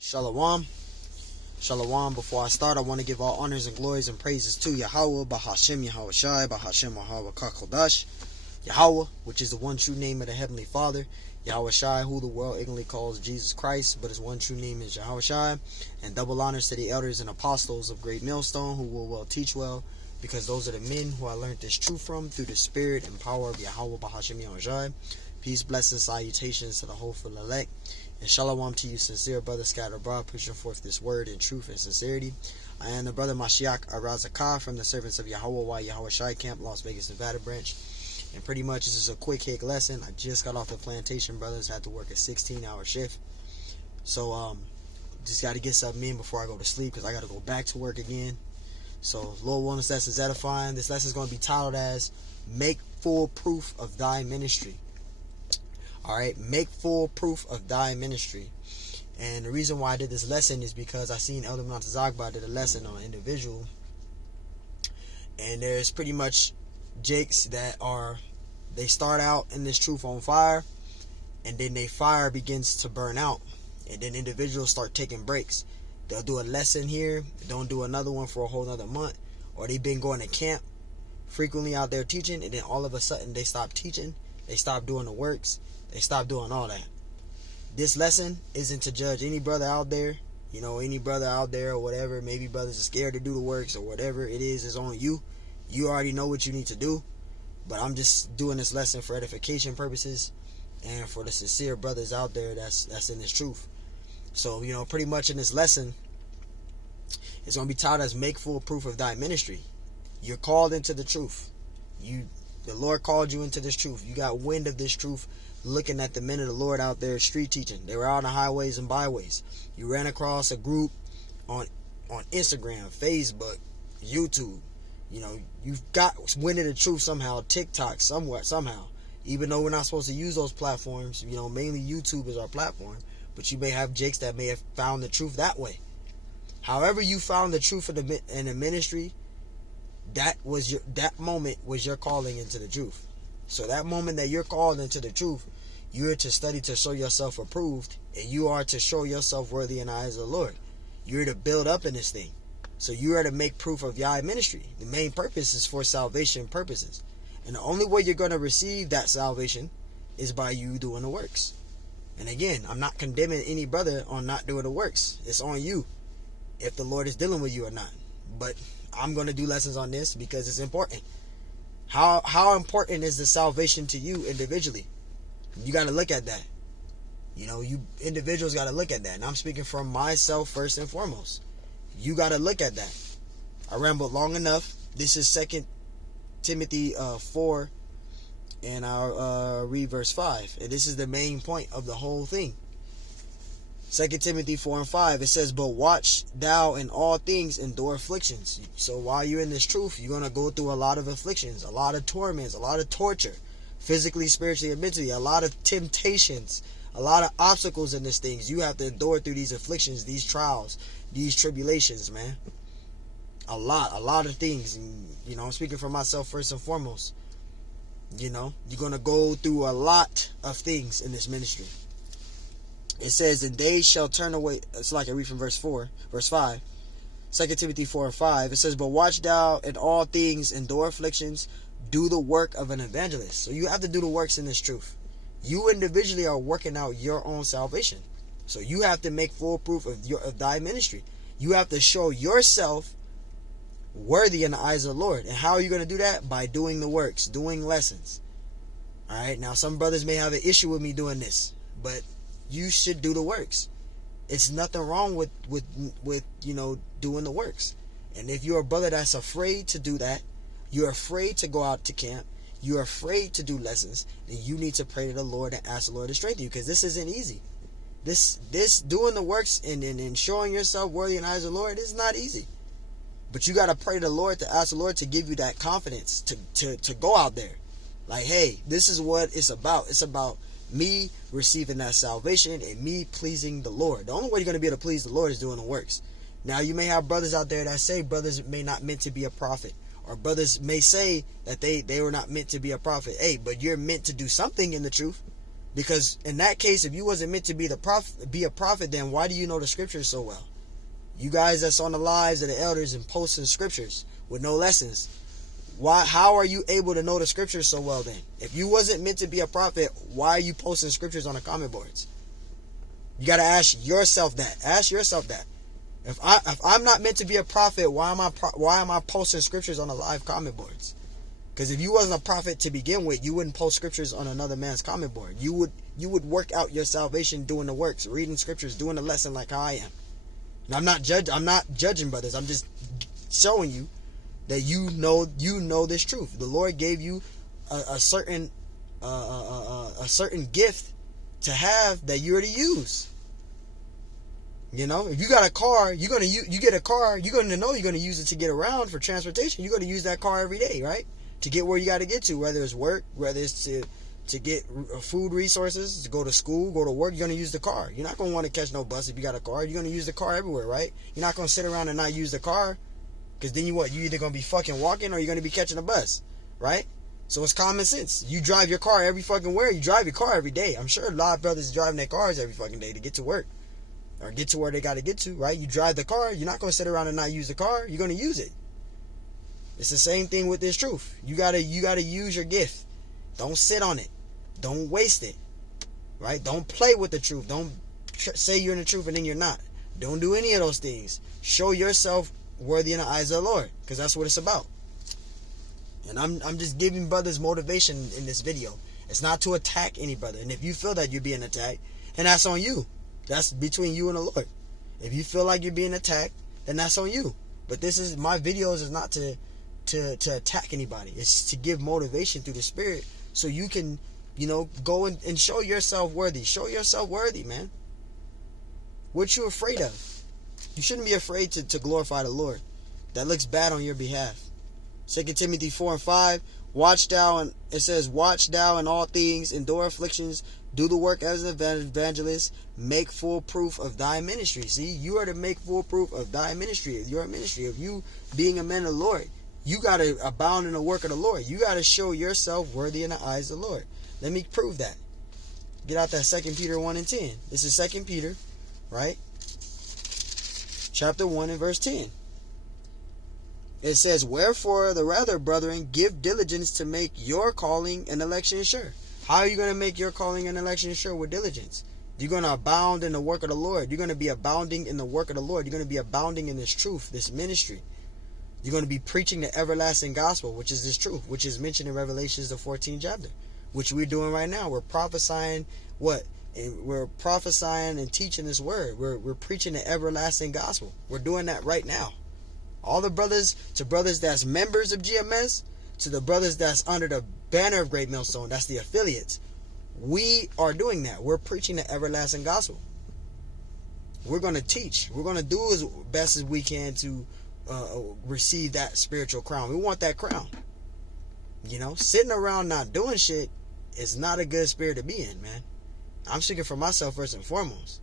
Shalom. Shalom. Before I start, I want to give all honors and glories and praises to Yahweh, Bahashem Yahweh Shai, Bahashem Yahweh Kakodash. Yahweh, which is the one true name of the Heavenly Father. Yahweh Shai, who the world ignorantly calls Jesus Christ, but his one true name is Yahweh Shai. And double honors to the elders and apostles of Great Millstone, who will well teach well, because those are the men who I learned this truth from through the spirit and power of Yahweh, Bahashem Yahweh Shai. Peace, blessings, salutations to the hopeful elect. And shalom to you, sincere brother scattered abroad, pushing forth this word in truth and sincerity. I am the brother Mashiach Arazakah from the servants of Yahweh Yahweh Shai Camp, Las Vegas, Nevada branch. And pretty much this is a quick hit lesson. I just got off the plantation, brothers. Had to work a 16-hour shift. So, just got to get something in before I go to sleep, because I got to go back to work again. So, Lord willing, this lesson is edifying. This lesson is going to be titled as Make Full Proof of Thy Ministry. Alright, make full proof of thy ministry. And the reason why I did this lesson is because I seen Elder Montezagba did a lesson on individual. And there's pretty much jakes that they start out in this truth on fire, and then their fire begins to burn out. And then individuals start taking breaks. They'll do a lesson here, don't do another one for a whole other month. Or they've been going to camp frequently out there teaching, and then all of a sudden they stop teaching. They stop doing the works. They stop doing all that. This lesson isn't to judge any brother out there. You know, any brother out there or whatever. Maybe brothers are scared to do the works or whatever it is on you. You already know what you need to do. But I'm just doing this lesson for edification purposes and for the sincere brothers out there that's in this truth. So, you know, pretty much in this lesson, it's going to be taught as make full proof of thy ministry. You're called into the truth. The Lord called you into this truth. You got wind of this truth looking at the men of the Lord out there street teaching. They were out on the highways and byways. You ran across a group on Instagram, Facebook, YouTube. You know, you've got wind of the truth somehow. TikTok, somehow. Even though we're not supposed to use those platforms, you know, mainly YouTube is our platform. But you may have jakes that may have found the truth that way. However you found the truth in the ministry, that moment was your calling into the truth. So that moment that you're called into the truth, you're to study to show yourself approved, and you are to show yourself worthy in the eyes of the Lord. You're to build up in this thing. So you are to make proof of Yah ministry. The main purpose is for salvation purposes. And the only way you're going to receive that salvation is by you doing the works. And again, I'm not condemning any brother on not doing the works. It's on you if the Lord is dealing with you or not. But I'm going to do lessons on this because it's important. How important is the salvation to you individually? You got to look at that. You know, you individuals got to look at that. And I'm speaking from myself first and foremost. You got to look at that. I rambled long enough. This is 2 Timothy 4, and I'll read verse 5. And this is the main point of the whole thing. 2 Timothy 4 and 5, it says, but watch thou in all things endure afflictions. So while you're in this truth, you're going to go through a lot of afflictions, a lot of torments, a lot of torture, physically, spiritually, and mentally, a lot of temptations, a lot of obstacles in these things. You have to endure through these afflictions, these trials, these tribulations, man. A lot of things. And, you know, I'm speaking for myself first and foremost. You know, you're going to go through a lot of things in this ministry. It says, and they shall turn away. It's like I read from verse 5. 2 Timothy 4 and 5. It says, but watch thou in all things, endure afflictions, do the work of an evangelist. So you have to do the works in this truth. You individually are working out your own salvation. So you have to make full proof of thy ministry. You have to show yourself worthy in the eyes of the Lord. And how are you going to do that? By doing the works, doing lessons. Alright, now some brothers may have an issue with me doing this, but you should do the works. It's nothing wrong with you know, doing the works. And if you're a brother that's afraid to do that, you're afraid to go out to camp, you're afraid to do lessons, then you need to pray to the Lord and ask the Lord to strengthen you, because this isn't easy. This doing the works and showing yourself worthy in the eyes of the Lord is not easy. But you got to pray to the Lord, to ask the Lord to give you that confidence to go out there. Like, hey, this is what it's about. It's about me receiving that salvation and me pleasing the Lord. The only way you're going to be able to please the Lord is doing the works. Now, you may have brothers out there that say brothers may not meant to be a prophet. Or brothers may say that they were not meant to be a prophet. Hey, but you're meant to do something in the truth. Because in that case, if you wasn't meant to be a prophet, then why do you know the scriptures so well? You guys that's on the lives of the elders and posting scriptures with no lessons. How are you able to know the scriptures so well then? If you wasn't meant to be a prophet, why are you posting scriptures on the comment boards? You got to ask yourself that. Ask yourself that. If I'm not meant to be a prophet, why am I posting scriptures on the live comment boards? Because if you wasn't a prophet to begin with, you wouldn't post scriptures on another man's comment board. You would work out your salvation doing the works, reading scriptures, doing the lesson like how I am. And I'm not judging brothers. I'm just showing you that you know this truth. The Lord gave you a certain gift to have that you're to use. You know, if you got a car, you get a car, you're going to know you're going to use it to get around for transportation. You're going to use that car every day, right? To get where you got to get to, whether it's work, whether it's to get food resources, to go to school, go to work, you're going to use the car. You're not going to want to catch no bus if you got a car. You're going to use the car everywhere, right? You're not going to sit around and not use the car, because then you either going to be fucking walking or you're going to be catching a bus, right? So it's common sense. You drive your car every fucking where. You drive your car every day. I'm sure a lot of brothers driving their cars every fucking day to get to work or get to where they got to get to, right? You drive the car. You're not going to sit around and not use the car. You're going to use it. It's the same thing with this truth. You gotta use your gift. Don't sit on it. Don't waste it. Right? Don't play with the truth. Don't say you're in the truth and then you're not. Don't do any of those things. Show yourself worthy in the eyes of the Lord, because that's what it's about. And I'm just giving brothers motivation in this video. It's not to attack any brother. And if you feel that you're being attacked, and that's on you. That's between you and the Lord. If you feel like you're being attacked, then that's on you. But my videos is not to attack anybody. It's to give motivation through the Spirit, so you can, go and show yourself worthy. Show yourself worthy, man. What you afraid of? You shouldn't be afraid to glorify the Lord. That looks bad on your behalf. 2 Timothy 4:5. Watch thou in all things, endure afflictions, do the work as an evangelist, make full proof of thy ministry. See, you are to make full proof of thy ministry, of your ministry, of you being a man of the Lord. You got to abound in the work of the Lord. You got to show yourself worthy in the eyes of the Lord. Let me prove that. Get out that 2 Peter 1:10. This is 2 Peter, right? Chapter 1 and verse 10. It says, wherefore the rather, brethren, give diligence to make your calling and election sure. How are you going to make your calling and election sure? With diligence. You're going to abound in the work of the Lord. You're going to be abounding in the work of the Lord. You're going to be abounding in this truth, this ministry. You're going to be preaching the everlasting gospel, which is this truth, which is mentioned in Revelations, the 14th chapter, which we're doing right now. We're prophesying what? And we're prophesying and teaching this word. We're preaching the everlasting gospel. We're doing that right now. All the brothers, to brothers that's members of GMS, to the brothers that's under the banner of Great Millstone, that's the affiliates, we are doing that. We're preaching the everlasting gospel. We're going to teach. We're going to do as best as we can to receive that spiritual crown. We want that crown. Sitting around not doing shit is not a good spirit to be in, man. I'm speaking for myself first and foremost.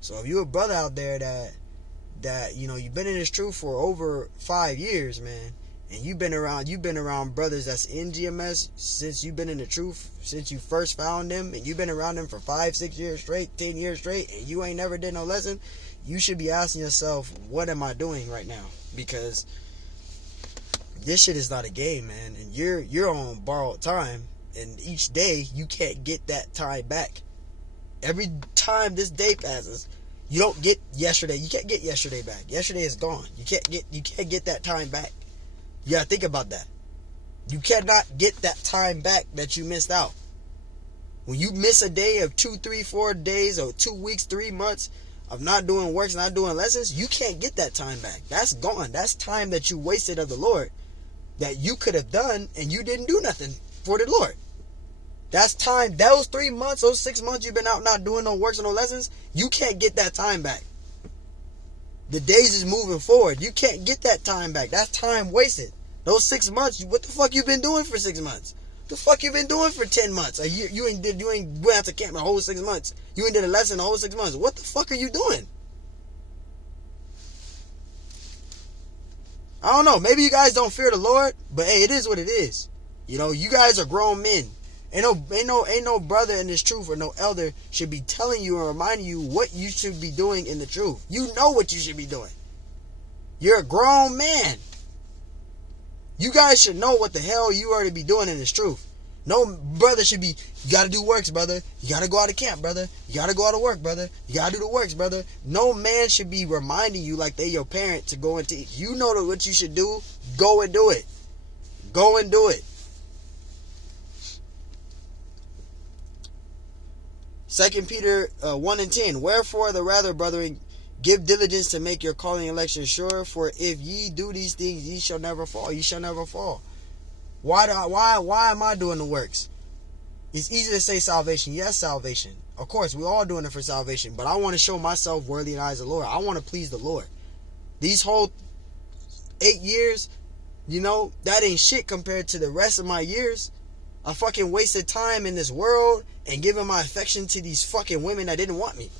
So if you're a brother out there that you've been in this truth for over 5 years, man, and you've been around brothers that's in GMS since you've been in the truth, since you first found them, and you've been around them for 5-6 years straight, 10 years straight, and you ain't never did no lesson, you should be asking yourself, what am I doing right now? Because this shit is not a game, man, and you're on borrowed time, and each day you can't get that time back. Every time this day passes, you don't get yesterday. You can't get yesterday back. Yesterday is gone. You can't get that time back. You gotta think about that. You cannot get that time back that you missed out. When you miss a day of 2, 3, 4 days, or 2 weeks, 3 months of not doing works, not doing lessons, you can't get that time back. That's gone. That's time that you wasted of the Lord, that you could have done and you didn't do nothing for the Lord. That's time. Those 3 months, those 6 months you've been out not doing no works or no lessons, you can't get that time back. The days is moving forward. You can't get that time back. That's time wasted. Those 6 months, what the fuck you been doing for 6 months? What the fuck you been doing for 10 months? You ain't went out to camp the whole 6 months. You ain't did a lesson the whole 6 months. What the fuck are you doing? I don't know. Maybe you guys don't fear the Lord, but hey, it is what it is. You guys are grown men. Ain't no brother in this truth or no elder should be telling you and reminding you what you should be doing in the truth. You know what you should be doing. You're a grown man. You guys should know what the hell you are to be doing in this truth. No brother should be, you gotta do works, brother. You gotta go out of camp, brother. You gotta go out of work, brother. You gotta do the works, brother. No man should be reminding you like they your parent to go and teach. You know what you should do. Go and do it. Go and do it. 2 Peter 1:10. Wherefore the rather, brethren, give diligence to make your calling and election sure. For if ye do these things, ye shall never fall. Ye shall never fall. Why am I doing the works? It's easy to say salvation. Yes, salvation. Of course, we're all doing it for salvation. But I want to show myself worthy in the eyes of the Lord. I want to please the Lord. These whole 8 years, that ain't shit compared to the rest of my years. I fucking wasted time in this world and giving my affection to these fucking women that didn't want me.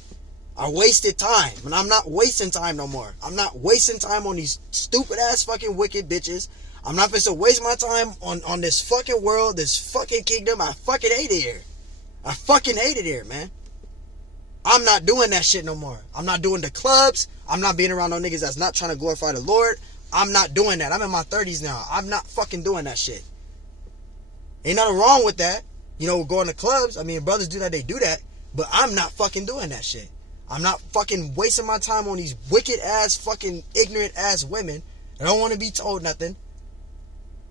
I wasted time. And I'm not wasting time no more. I'm not wasting time on these stupid ass fucking wicked bitches. I'm not supposed to waste my time on this fucking world, this fucking kingdom. I fucking hate it here. I fucking hate it here, man. I'm not doing that shit no more. I'm not doing the clubs. I'm not being around no niggas that's not trying to glorify the Lord. I'm not doing that. I'm in my 30s now. I'm not fucking doing that shit. Ain't nothing wrong with that. Going to clubs. I mean, brothers do that, they do that. But I'm not fucking doing that shit. I'm not fucking wasting my time on these wicked ass, fucking ignorant ass women. I don't want to be told nothing.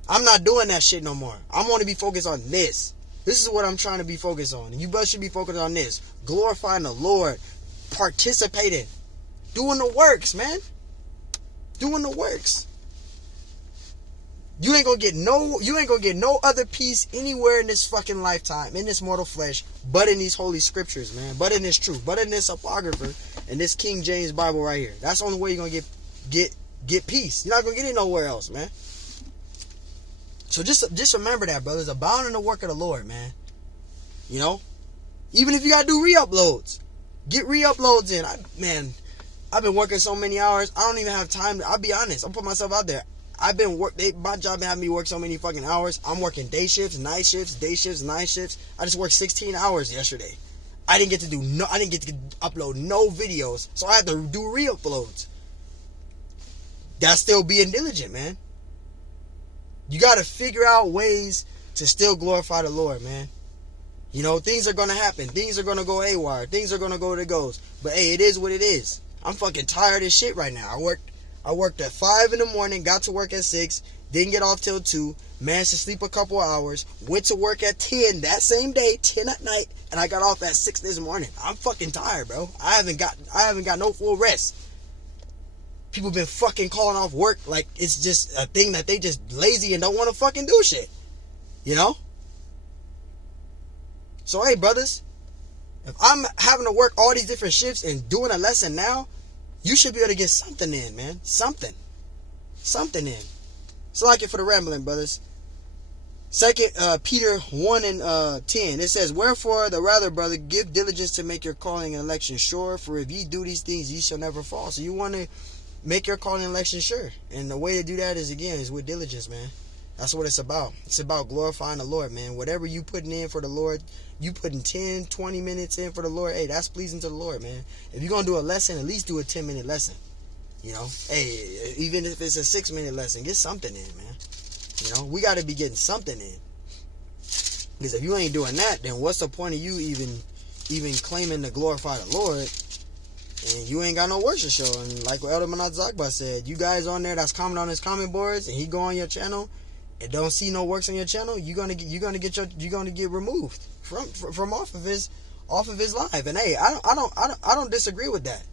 I'm not doing that shit no more. I want to be focused on this. This is what I'm trying to be focused on. And you brothers should be focused on this. Glorifying the Lord. Participating. Doing the works, man. Doing the works. You ain't gonna get no other peace anywhere in this fucking lifetime, in this mortal flesh, but in these holy scriptures, man. But in this truth, but in this apocrypha, and this King James Bible right here. That's the only way you're gonna get peace. You're not gonna get it nowhere else, man. So just remember that, brothers. Abound in the work of the Lord, man. Even if you gotta do re-uploads, get re-uploads in. I've been working so many hours. I don't even have time. I'll be honest. I'll put myself out there. My job been having me work so many fucking hours. I'm working day shifts, night shifts, day shifts, night shifts. I just worked 16 hours yesterday. I didn't get to upload no videos, so I had to do re-uploads. That's still being diligent, man. You got to figure out ways to still glorify the Lord, man. Things are going to happen. Things are going to go haywire. Things are going to go to goes. But hey, it is what it is. I'm fucking tired of shit right now. I worked at 5 in the morning, got to work at 6, didn't get off till 2, managed to sleep a couple hours, went to work at 10 that same day, 10 at night, and I got off at 6 this morning. I'm fucking tired, bro. I haven't got no full rest. People been fucking calling off work like it's just a thing that they just lazy and don't want to fucking do shit. So hey, brothers, if I'm having to work all these different shifts and doing a lesson now, you should be able to get something in, man. Something in. So like it for the rambling, brothers. 2 Peter 1:10. It says, wherefore the rather, brother, give diligence to make your calling and election sure. For if ye do these things, ye shall never fall. So you want to make your calling and election sure. And the way to do that is with diligence, man. That's what it's about. It's about glorifying the Lord, man. Whatever you putting in for the Lord, you putting 10, 20 minutes in for the Lord, hey, that's pleasing to the Lord, man. If you're going to do a lesson, at least do a 10-minute lesson. Hey, even if it's a 6-minute lesson, get something in, man. We got to be getting something in. Because if you ain't doing that, then what's the point of you even claiming to glorify the Lord and you ain't got no works to show? And like what Elder Manat Zakba said, you guys on there that's commenting on his comment boards and he go on your channel and don't see no works on your channel, you're gonna get removed from off of his live. And hey, I don't disagree with that,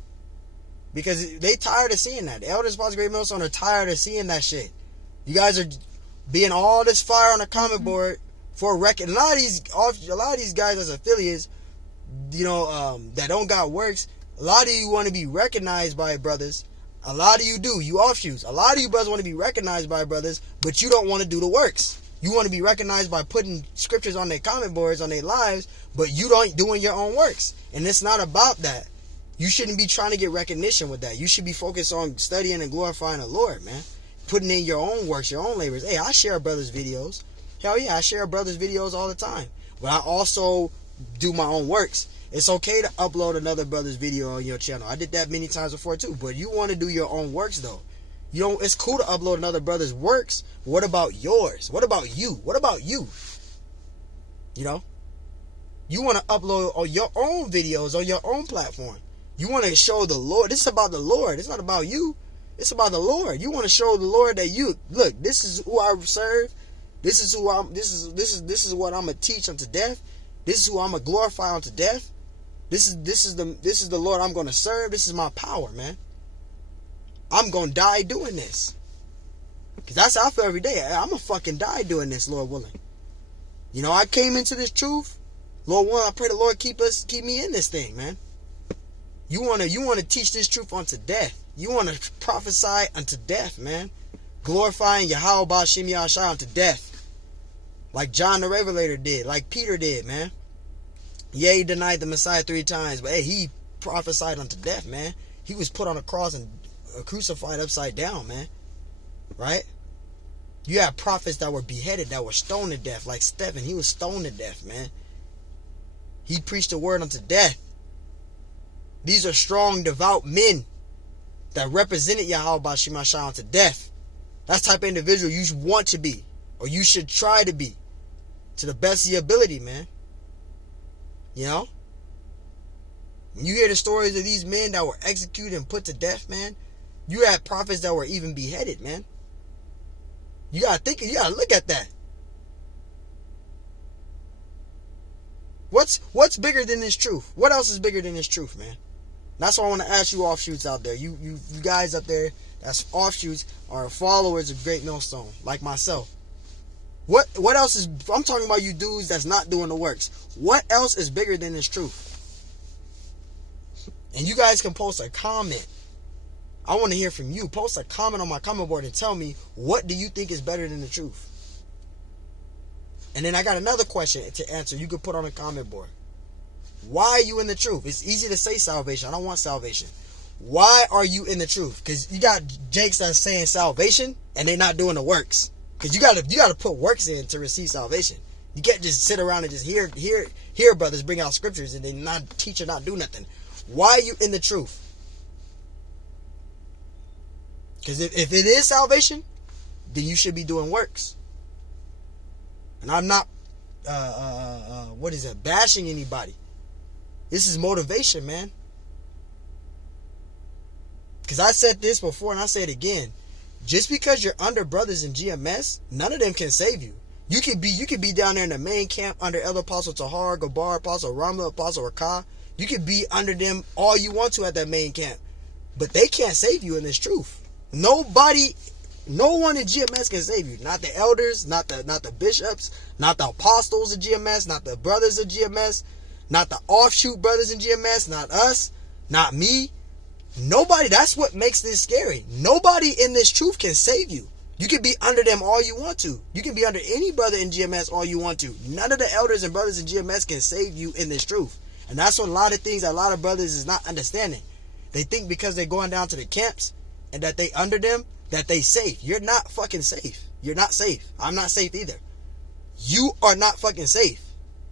because they tired of seeing that. The Elders Spots Great Millstone are tired of seeing that shit. You guys are being all this fire on the comment board for a record. A lot of these guys as affiliates, that don't got works. A lot of you want to be recognized by brothers. A lot of you do. You offshoots. A lot of you brothers want to be recognized by brothers, but you don't want to do the works. You want to be recognized by putting scriptures on their comment boards, on their lives, but you don't doing your own works. And it's not about that. You shouldn't be trying to get recognition with that. You should be focused on studying and glorifying the Lord, man. Putting in your own works, your own labors. Hey, I share brothers' videos. Hell yeah, I share brothers' videos all the time. but I also do my own works. It's okay to upload another brother's video on your channel. I did that many times before too. But you want to do your own works though. You don't. It's cool to upload another brother's works. But what about yours? What about you? What about you? You know, you want to upload on your own videos on your own platform. You want to show the Lord. This is about the Lord. It's not about you. It's about the Lord. You want to show the Lord that you look. This is who I serve. This is who I'm. This is what I'm gonna teach unto death. This is who I'm gonna glorify unto death. This is the Lord I'm gonna serve. This is my power, man. I'm gonna die doing this. Cause that's how I feel every day. I'm gonna fucking die doing this, Lord willing. You know, I came into this truth. Lord willing, I pray the Lord keep me in this thing, man. You wanna teach this truth unto death. You wanna prophesy unto death, man. Glorifying Yahweh Ba'Shem Yahshai unto death. Like John the Revelator did, like Peter did, man. Yeah, he denied the Messiah 3 times, but hey, he prophesied unto death, man. He was put on a cross and crucified upside down, man. Right? You have prophets that were beheaded, that were stoned to death, like Stephen. He was stoned to death, man. He preached the word unto death. These are strong, devout men that represented Yahweh Ba'Shem Yahshai unto death. That's the type of individual you want to be, or you should try to be, to the best of your ability, man. You know? When you hear the stories of these men that were executed and put to death, man, you had prophets that were even beheaded, man. You gotta think, you gotta look at that. What's bigger than this truth? What else is bigger than this truth, man? That's why I want to ask you offshoots out there. You guys up there that's offshoots are followers of Great Millstone, like myself. What else is, I'm talking about you dudes that's not doing the works. What else is bigger than this truth? And you guys can post a comment. I want to hear from you. Post a comment on my comment board and tell me, what do you think is better than the truth? And then I got another question to answer. You can put on a comment board. Why are you in the truth? It's easy to say salvation. I don't want salvation. Why are you in the truth? Because you got jakes that's saying salvation and they're not doing the works. Because you gotta put works in to receive salvation. You can't just sit around and just hear brothers bring out scriptures and they not teach or not do nothing. Why are you in the truth? Because if it is salvation, then you should be doing works. And I'm not bashing anybody. This is motivation, man. Because I said this before and I say it again. Just because you're under brothers in GMS, none of them can save you. You could be down there in the main camp under Elder Apostle Tahar, Gabar Apostle, Ramla Apostle, Rakah. You could be under them all you want to at that main camp. But they can't save you in this truth. No one in GMS can save you. Not the elders, not the bishops, not the apostles of GMS, not the brothers of GMS, not the offshoot brothers in GMS, not us, not me. Nobody. That's what makes this scary. Nobody in this truth can save you. You can be under them all you want to. You can be under any brother in GMS all you want to. None of the elders and brothers in GMS can save you in this truth. And that's what a lot of things that a lot of brothers is not understanding. They think because they're going down to the camps and that they under them, that they safe. You're not fucking safe. You're not safe. I'm not safe either. You are not fucking safe.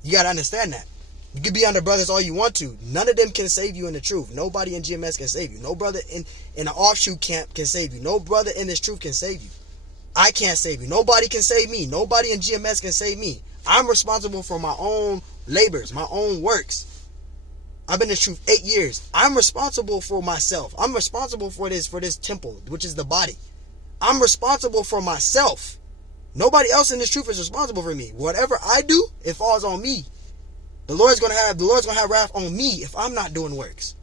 You got to understand that. You can be under brothers all you want to. None of them can save you in the truth. Nobody in GMS can save you. No brother in an offshoot camp can save you. No brother in this truth can save you. I can't save you. Nobody can save me. Nobody in GMS can save me. I'm responsible for my own labors, my own works. I've been in the truth 8 years. I'm responsible for myself. I'm responsible for this temple, which is the body. I'm responsible for myself. Nobody else in this truth is responsible for me. Whatever I do, it falls on me. The Lord's gonna have wrath on me if I'm not doing works.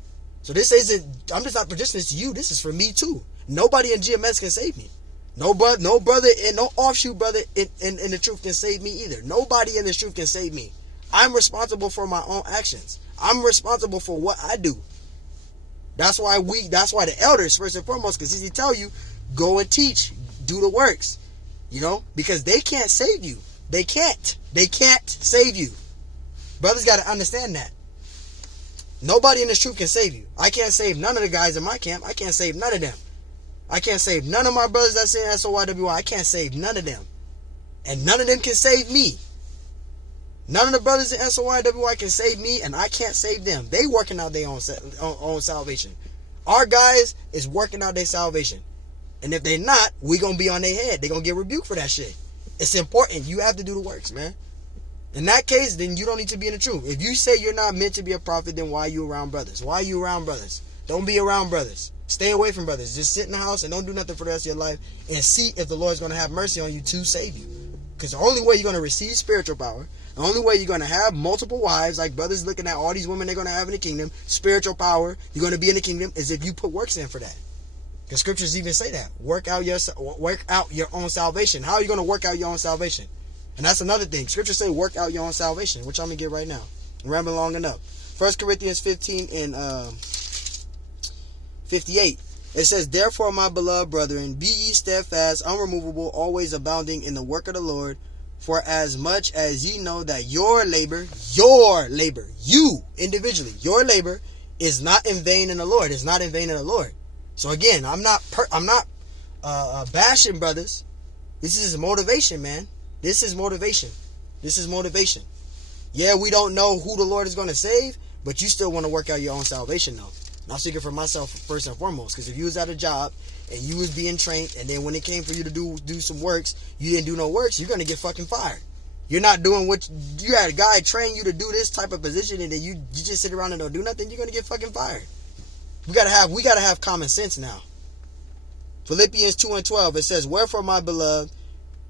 So this isn't, I'm just not predicting this to you. This is for me too. Nobody in GMS can save me. No brother and no offshoot brother in the truth can save me either. Nobody in this truth can save me. I'm responsible for my own actions. I'm responsible for what I do. That's why the elders, first and foremost, because he tell you, go and teach, do the works. You know, because they can't save you. They can't save you. Brothers got to understand that. Nobody in this truth can save you. I can't save none of the guys in my camp. I can't save none of them. I can't save none of my brothers that say SOYWI. I can't save none of them. And none of them can save me. None of the brothers in SOIWI can save me, and I can't save them. They working out their own salvation. Our guys is working out their salvation. And if they not, we going to be on their head. They going to get rebuked for that shit. It's important. You have to do the works, man. In that case, then you don't need to be in the truth. If you say you're not meant to be a prophet, then why are you around brothers? Why are you around brothers? Don't be around brothers. Stay away from brothers. Just sit in the house and don't do nothing for the rest of your life and see if the Lord's going to have mercy on you to save you. Because the only way you're going to receive spiritual power, the only way you're going to have multiple wives, like brothers looking at all these women they're going to have in the kingdom, spiritual power, you're going to be in the kingdom, is if you put works in for that. The scriptures even say that. Work out your own salvation. How are you going to work out your own salvation? And that's another thing. Scriptures say work out your own salvation, which I'm going to get right now. I'm rambling long enough. 1 Corinthians 15 and 58. It says, therefore, my beloved brethren, be ye steadfast, unremovable, always abounding in the work of the Lord, for as much as ye know that your labor, you individually, your labor is not in vain in the Lord. It's not in vain in the Lord. So again, I'm not bashing brothers. This is motivation, man. This is motivation. This is motivation. Yeah, we don't know who the Lord is going to save, but you still want to work out your own salvation, though. And I'm speaking for myself first and foremost, because if you was at a job and you was being trained, and then when it came for you to do some works, you didn't do no works, you're going to get fucking fired. You're not doing what you had a guy train you to do this type of position, and then you just sit around and don't do nothing, you're going to get fucking fired. We gotta have common sense now. Philippians 2 and 12, it says, wherefore, my beloved,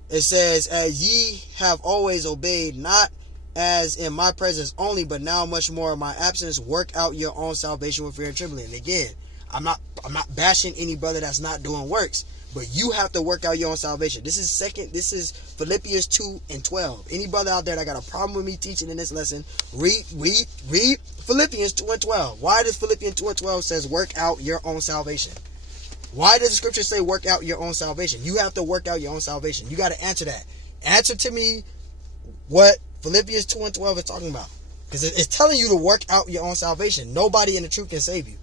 it says, as ye have always obeyed, not as in my presence only, but now much more in my absence, work out your own salvation with fear and trembling. And again, I'm not bashing any brother that's not doing works, but you have to work out your own salvation. This is Philippians 2 and 12. Any brother out there that got a problem with me teaching in this lesson, read Philippians 2 and 12. Why does Philippians 2 and 12 says work out your own salvation? Why does the scripture say work out your own salvation? You have to work out your own salvation. You got to answer that. Answer to me what Philippians 2 and 12 is talking about. Because it's telling you to work out your own salvation. Nobody in the truth can save you.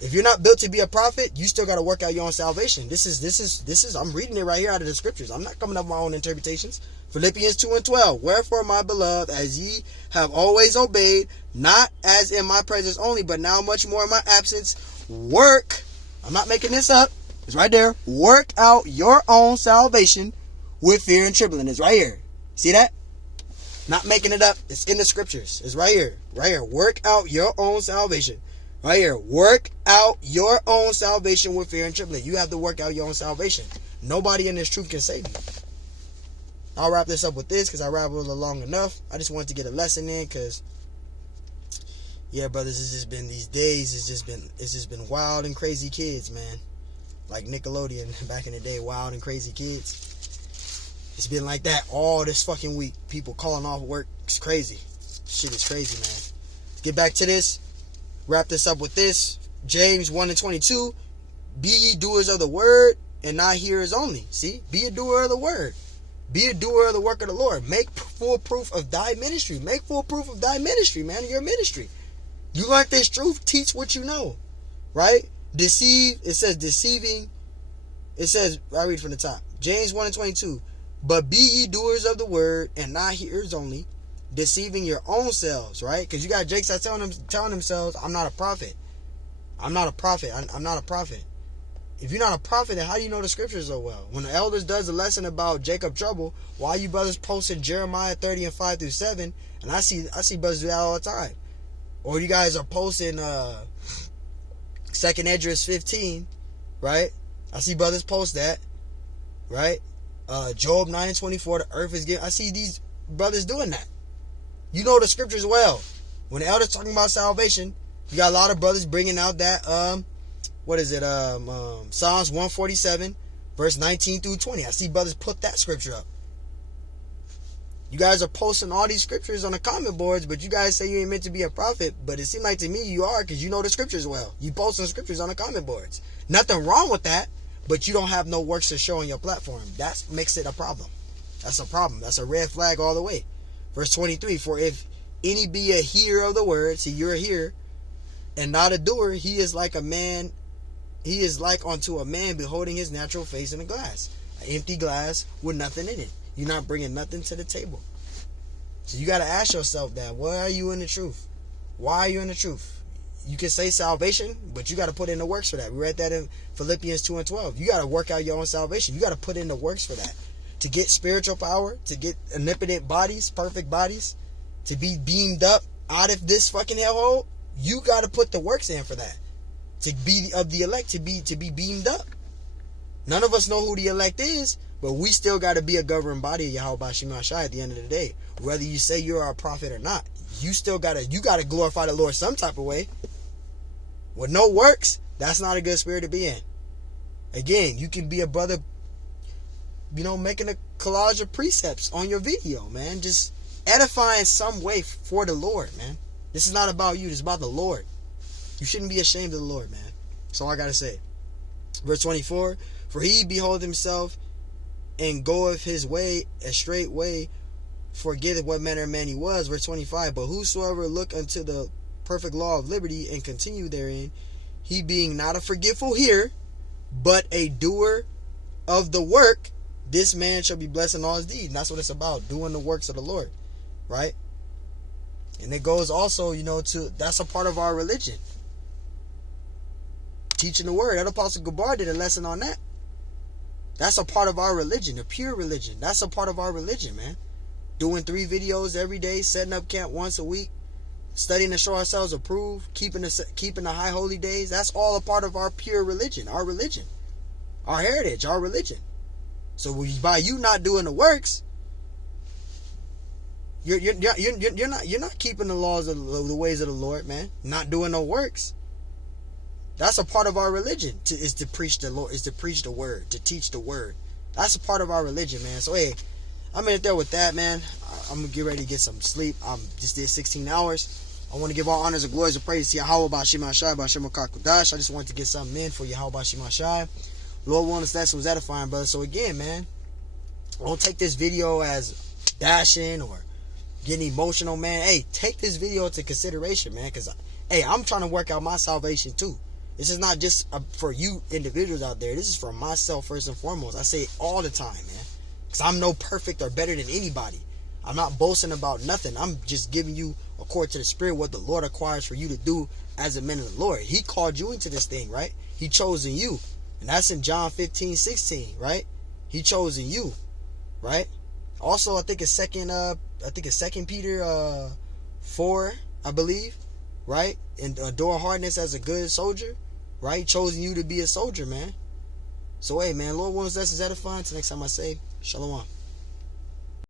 If you're not built to be a prophet, you still got to work out your own salvation. This is, I'm reading it right here out of the scriptures. I'm not coming up with my own interpretations. Philippians 2 and 12. Wherefore, my beloved, as ye have always obeyed, not as in my presence only, but now much more in my absence, work. I'm not making this up. It's right there. Work out your own salvation with fear and trembling. It's right here. See that? Not making it up. It's in the scriptures. It's right here. Right here. Work out your own salvation. Right here. Work out your own salvation with fear and trembling. You have to work out your own salvation. Nobody in this truth can save you. I'll wrap this up with this because I rambled long enough. I just wanted to get a lesson in because, yeah, brothers, it's just been these days. It's just been wild and crazy kids, man. Like Nickelodeon back in the day, wild and crazy kids. It's been like that all this fucking week. People calling off work. It's crazy. Shit is crazy, man. Let's get back to this. Wrap this up with this. James 1 and 22. Be ye doers of the word and not hearers only. See? Be a doer of the word. Be a doer of the work of the Lord. Make full proof of thy ministry. Make full proof of thy ministry, man. Your ministry. You learned this truth. Teach what you know. Right? Deceive. It says deceiving. It says, I read from the top. James 1 and 22. But be ye doers of the word and not hearers only, deceiving your own selves, right? Because you got Jakes that telling themselves, I'm not a prophet. I'm not a prophet. I'm not a prophet. If you're not a prophet, then how do you know the scriptures so well? When the elders does a lesson about Jacob trouble, why you brothers posting Jeremiah 30 and 5 through 7? And I see brothers do that all the time. Or you guys are posting 2nd Esdras 15, right? I see brothers post that, right? Job 9 and 24, the earth is given. I see these brothers doing that. You know the scriptures well. When the elders talking about salvation, you got a lot of brothers bringing out that Psalms 147 verse 19 through 20. I see brothers put that scripture up. You guys are posting all these scriptures on the comment boards, but you guys say you ain't meant to be a prophet, but it seems like to me you are, because you know the scriptures well. You posting scriptures on the comment boards. Nothing wrong with that, but you don't have no works to show on your platform. That makes it a problem. That's a problem. That's a red flag all the way. Verse 23, for if any be a hearer of the word, see, you're a hearer, and not a doer, he is like unto a man beholding his natural face in a glass. An empty glass with nothing in it. You're not bringing nothing to the table. So you got to ask yourself that. Why are you in the truth? Why are you in the truth? You can say salvation, but you got to put in the works for that. We read that in Philippians 2:12. You got to work out your own salvation. You got to put in the works for that. To get spiritual power, to get omnipotent bodies, perfect bodies, to be beamed up out of this fucking hellhole, you got to put the works in for that. To be of the elect, to be beamed up. None of us know who the elect is, but we still got to be a governing body of Yahweh Bashim Ashai at the end of the day. Whether you say you're a prophet or not, you got to glorify the Lord some type of way. With no works, that's not a good spirit to be in. Again, you can be a brother, making a collage of precepts on your video, man. Just edifying some way for the Lord, man. This is not about you. It's about the Lord. You shouldn't be ashamed of the Lord, man. That's all I got to say. Verse 24, for he behold himself and goeth his way a straight way, forgetteth what manner of man he was. Verse 25, but whosoever look unto the perfect law of liberty and continue therein, he being not a forgetful hearer, but a doer of the work, this man shall be blessed in all his deeds. And that's what it's about, doing the works of the Lord, right? And it goes also, that's a part of our religion. Teaching the word. That Apostle Gabar did a lesson on that. That's a part of our religion, a pure religion. That's a part of our religion, man. Doing 3 videos every day, setting up camp once a week, studying to show ourselves approved, keeping the high holy days. That's all a part of our pure religion, our heritage, our religion. So by you not doing the works, you're not keeping the laws of the ways of the Lord, man. Not doing no works. That's a part of our religion. Is to preach the Lord, is to preach the word, to teach the word. That's a part of our religion, man. So hey, I'm in there with that, man. I'm gonna get ready to get some sleep. Just did 16 hours. I want to give all honors and glories and praise to Yahweh Bashim Ashai, Bashim Kakudash. I just wanted to get something in for Yahweh Bashim Ashai. Lord wanted that was edifying, brother. So again, man, don't take this video as bashing or getting emotional, man. Hey, take this video into consideration, man, because hey, I'm trying to work out my salvation too. This is not just for you individuals out there. This is for myself first and foremost. I say it all the time, man, because I'm no perfect or better than anybody. I'm not boasting about nothing. I'm just giving you, according to the Spirit, what the Lord requires for you to do as a man of the Lord. He called you into this thing, right? He chosen you. And that's in John 15:16, right? He chosen you, right? Also, I think it's Second Peter 4, I believe, right? And endure hardness as a good soldier, right? Chosen you to be a soldier, man. So hey, man, Lord wants us to edify. Until next time I say, Shalom.